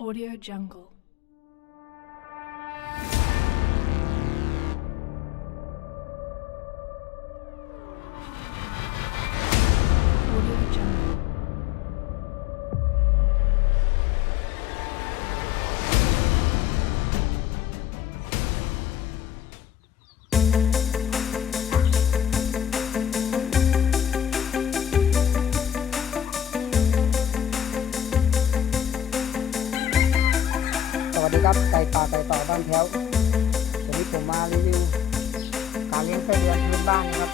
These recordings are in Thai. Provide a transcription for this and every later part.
Audio Jungle. วัสดีครับไก่ป่าไก่ต่อบ้านแถววันนี้ผมมารีวิวการเลี้ยงไส้เดือนพื้นบ้านนะครับ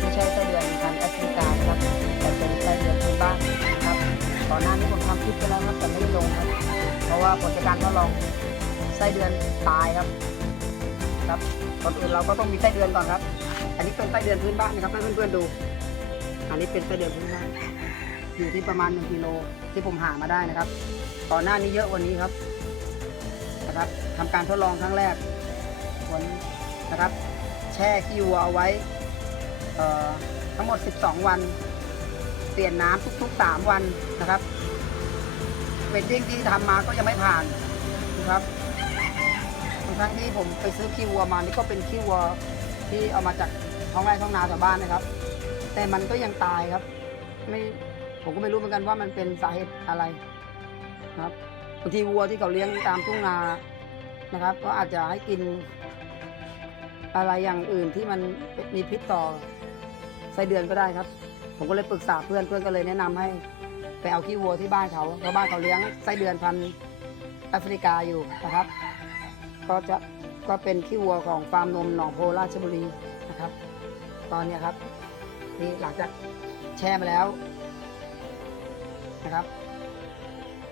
ไม่ใช่ไส้เดือนพันธุ์แอฟริกานะครับแต่เป็นไส้เดือนพื้นบ้านนะครับก่อนหน้านี้ผมทำคลิปไปแล้วครับแต่ไม่ได้ลงครับเพราะว่าผลจากการทดลองไส้เดือนตายครับครับก่อนอื่นเราก็ต้องมีไส้เดือนก่อนครับ อันนี้เป็นไส้เดือนพื้นบ้านนะครับให้เพื่อนๆดู อันนี้เป็นไส้เดือนพื้นบ้านอยู่ที่ประมาณ1กิโลที่ผมหามาได้นะครับก่อนหน้านี้เยอะกว่านี้ครับ นะครับทำการทดลองครั้งแรกวันะครับ แช่ขี้วัวเอาไว้ทั้งหมด 12 วัน เปลี่ยนน้ำทุก ๆ 3 วันนะครับเวดดิ้งที่ทำมาก็ยังไม่ผ่านนะครับทั้งที่ผมไปซื้อขี้วัวมานี่ก็เป็นขี้วัวที่เอามาจากท้องไร่ท้องนาชาวบ้านนะครับ แต่มันก็ยังตายครับ ไม่ผมก็ไม่รู้เหมือนกันว่ามันเป็นสาเหตุอะไรนะครับางทีวัวที่เขาเลี้ยงตามทุ่งนานะครับ ก็อาจจะให้กินอะไรอย่างอื่นที่มันมีพิษต่อไส้เดือนก็ได้ครับ ผมก็เลยปรึกษาเพื่อนเพื่อนก็เลยแนะนำให้ไปเอาขี้วัวที่บ้านเขาเพราะบ้านเขาเลี้ยงไส้เดือนพันธุ์แอฟริกาอยู่นะครับ ก็จะก็เป็นขี้วัวของฟาร์มนมหนองโพราชบุรีนะครับ ตอนนี้ครับนี่หลังจากแช่มาแล้วนะครับ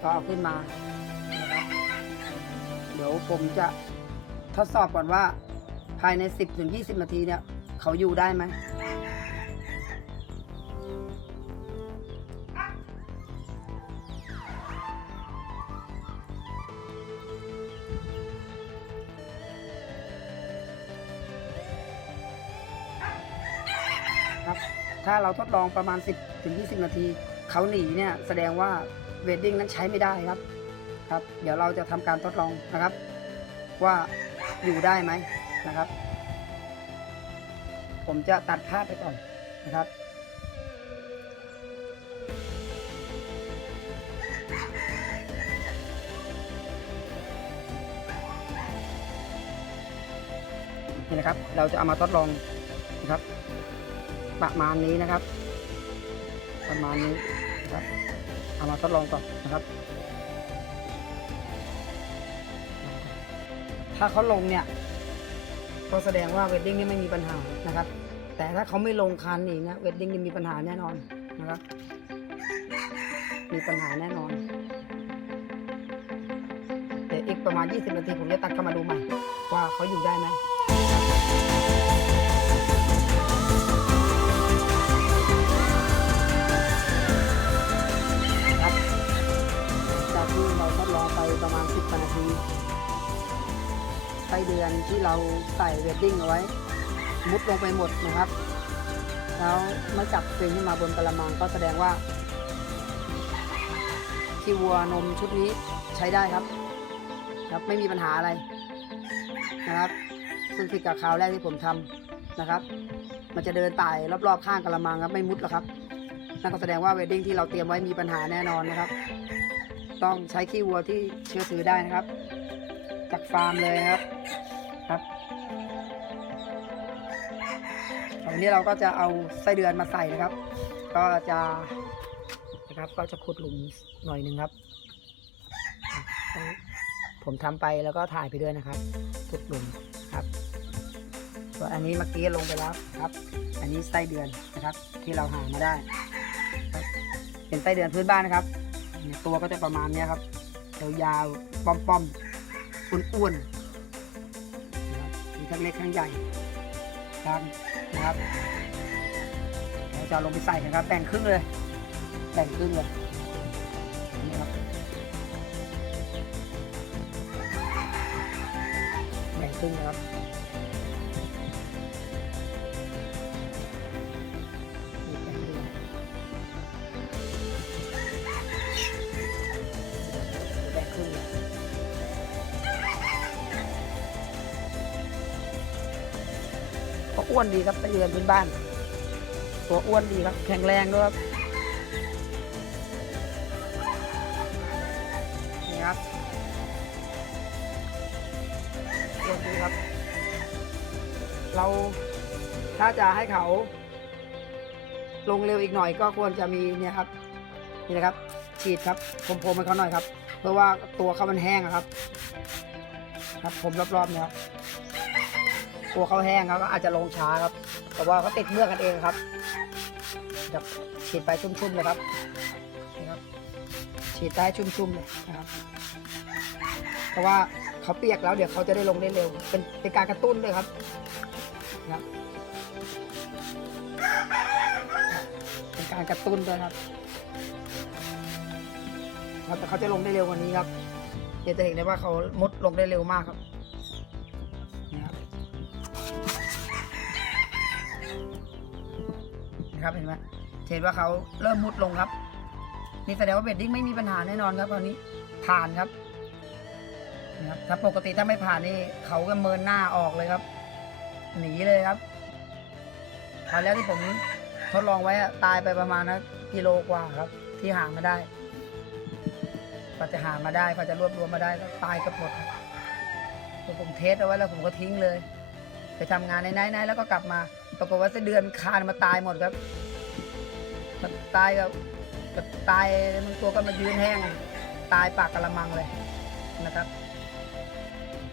ก็เอาขึ้นมา เดี๋ยวผมจะทดสอบก่อนว่าภายใน 10ถึง20 นาทีเนี่ย เขาอยู่ได้ไหมครับ ถ้าเราทดลองประมาณ 10ถึง20 นาที เขาหนีเนี่ย แสดงว่าเวดดิ้งนั้นใช้ไม่ได้ครับ ครับ เดี๋ยวเราจะทำการทดลองนะครับ ว่าอยู่ได้ไหมนะครับ ผมจะตัดภาพไปก่อนนะครับนี่นะครับ เราจะเอามาทดลองนะครับ ประมาณนี้นะครับ ประมาณนี้นะครับ เอามาทดลองก่อนนะครับ ถ้าเขาลงเนี่ยก็แสดงว่าเวดดิ้งนี่ไม่มีปัญหานะครับ แต่ถ้าเขาไม่ลงคันอีกนะเวดดิ้งนี่มีปัญหาแน่นอนนะครับ มีปัญหาแน่นอนเดี๋ยวอีกประมาณ 20 นาทีผมจะตัดเข้ามาดูใหม่ว่าเขาอยู่ได้ไหม อนที่เราใส่เวดดิ้งเอาไว้ มุดลงไปหมดนะครับ แล้วเมื่อจับตัวเองขึ้นมาบนกระมังก็แสดงว่าขี้วัวนมชุดนี้ใช้ได้ครับครับไม่มีปัญหาอะไรนะครับ ซึ่งผิดกับคราวแรกที่ผมทำนะครับ มันจะเดินไต่รอบๆข้างกระมังครับไม่มุดหรอกครับนั่นก็แสดงว่าเวดดิ้งที่เราเตรียมไว้มีปัญหาแน่นอนนะครับ ต้องใช้ขี้วัวที่เชื่อถือได้นะครับ จากฟาร์มเลยครับ วันนี้เราก็จะเอาไส้เดือนมาใส่นะครับ ก็จะนะครับก็จะขุดหลุมหน่อยหนึ่งครับ ผมทำไปแล้วก็ถ่ายไปด้วยนะครับขุดหลุมครับส่วนอันนี้เมื่อกี้ลงไปแล้วครับ อันนี้ไส้เดือนนะครับที่เราหามาได้เป็นไส้เดือนพื้นบ้านนะครับตัวก็จะประมาณนี้ครับยาวๆป้อมๆอ้วนๆนะครับมีทั้งเล็กทั้งใหญ่ครับ นะครับเราจะลงไปใส่นะครับแบ่งครึ่งเลยแบ่งครึ่งเลยนี่ครับแบ่งครึ่งนะครับ อ้วนดีครับไส้เดือนพื้นบ้าน ตัวอ้วนดีครับ แข็งแรงด้วยครับนี่ครับอ้วนดีครับ เราถ้าจะให้เขา ลงเร็วอีกหน่อยก็ควรจะมีเนี่ยครับ นี่นะครับ ฉีดครับผมพรมให้เขาหน่อยครับ เพื่อว่าตัวเขามันแห้งอะครับ ครับผมรอบๆเนี่ยครับ ตัวเขาแห้งครับก็อาจจะลงช้าครับ แต่ว่าเขาติดเมือกกันเองครับจะฉีดไปชุ่มๆเลยครับนี่ครับ ฉีดได้ชุ่มๆเลยนะครับ เพราะว่าเขาเปียกแล้วเดี๋ยวเขาจะได้ลงได้เร็ว เป็นเป็นการกระตุ้นด้วยครับนะครับเป็นการกระตุ้นด้วยครับครับแต่เขาจะลงได้เร็วกว่านี้ครับเดี๋ยวจะเห็นได้ว่าเขามดลงได้เร็วมากครับ ครับเห็นไหมเห็นว่าเขาเริ่มมุดลงครับ นี่แสดงว่าเบดดิ้งไม่มีปัญหาแน่นอนครับตอนนี้ผ่านครับนะครับถ้าปกติถ้าไม่ผ่านนี่เขาก็เมินหน้าออกเลยครับ หนีเลยครับคราวแล้วที่ผมทดลองไว้ตายไปประมาณนะกิโลกว่าครับ ที่หามาได้กว่าจะหามาได้กว่าจะรวบรวมมาได้ก็ตายกับหมดครับพอผมเทสเอาไว้แล้วผมก็ทิ้งเลย ไปทำงานในไหนๆแล้วก็กลับมา ปรากฏว่าไส้เดือนคานมาตายหมดครับมันตายกับตายมันตัวก็มายืนแห้งตายปากกระมังเลยนะครับ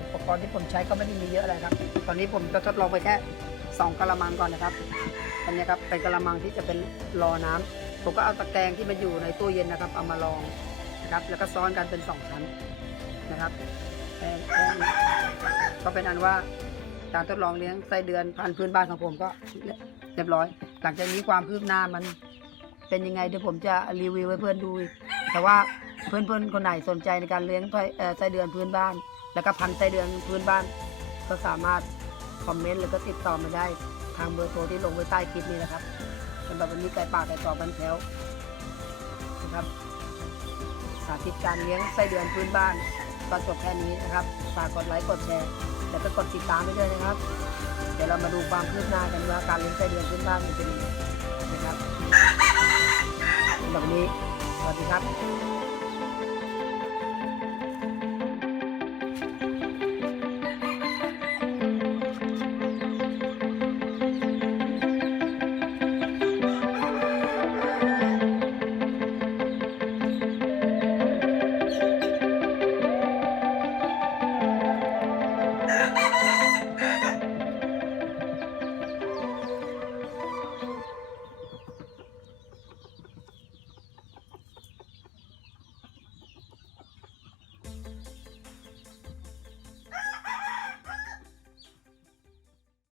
อุปกรณ์ที่ผมใช้ก็ไม่ได้มีเยอะอะไรครับ ตอนนี้ผมจะทดลองไปแค่สองกระมังก่อนนะครับอันนี้ครับเป็นกระมังที่จะเป็นรอน้ำผมก็เอาตะแกรงที่มันอยู่ในตู้เย็นนะครับ เอามาลองนะครับแล้วก็ซ้อนกันเป็นสองชั้นนะครับก็เป็นอันว่า การทดลองเลี้ยงไส้เดือนพันธุ์พื้นบ้านของผมก็เรียบร้อย หลังจากนี้ความคืบหน้ามันเป็นยังไงเดี๋ยวผมจะรีวิวให้เพื่อนดูแต่ว่าเพื่อนๆคนไหนสนใจในการเลี้ยงไส้เอ่อไส้เดือนพื้นบ้าน แล้วก็พันธุ์ไส้เดือนพื้นบ้าน ก็สามารถคอมเมนต์หรือก็ติดต่อมาได้ทางเบอร์โทรที่ลงไว้ใต้คลิปนี้นะครับสำหรับวันนี้ไก่ป่าไก่ต่อบันแถวนะครับสาธิตการเลี้ยงไส้เดือนพื้นบ้านก็จบแค่นี้นะครับ ฝากกดไลค์ กดแชร์ แล้วก็กดติดตามไปด้วยนะครับ เดี๋ยวเรามาดูความคืบหน้ากันว่าการเลี้ยงไส้เดือนพื้นบ้านมันเป็นยังไงนะครับแบบนี้สวัสดีครับ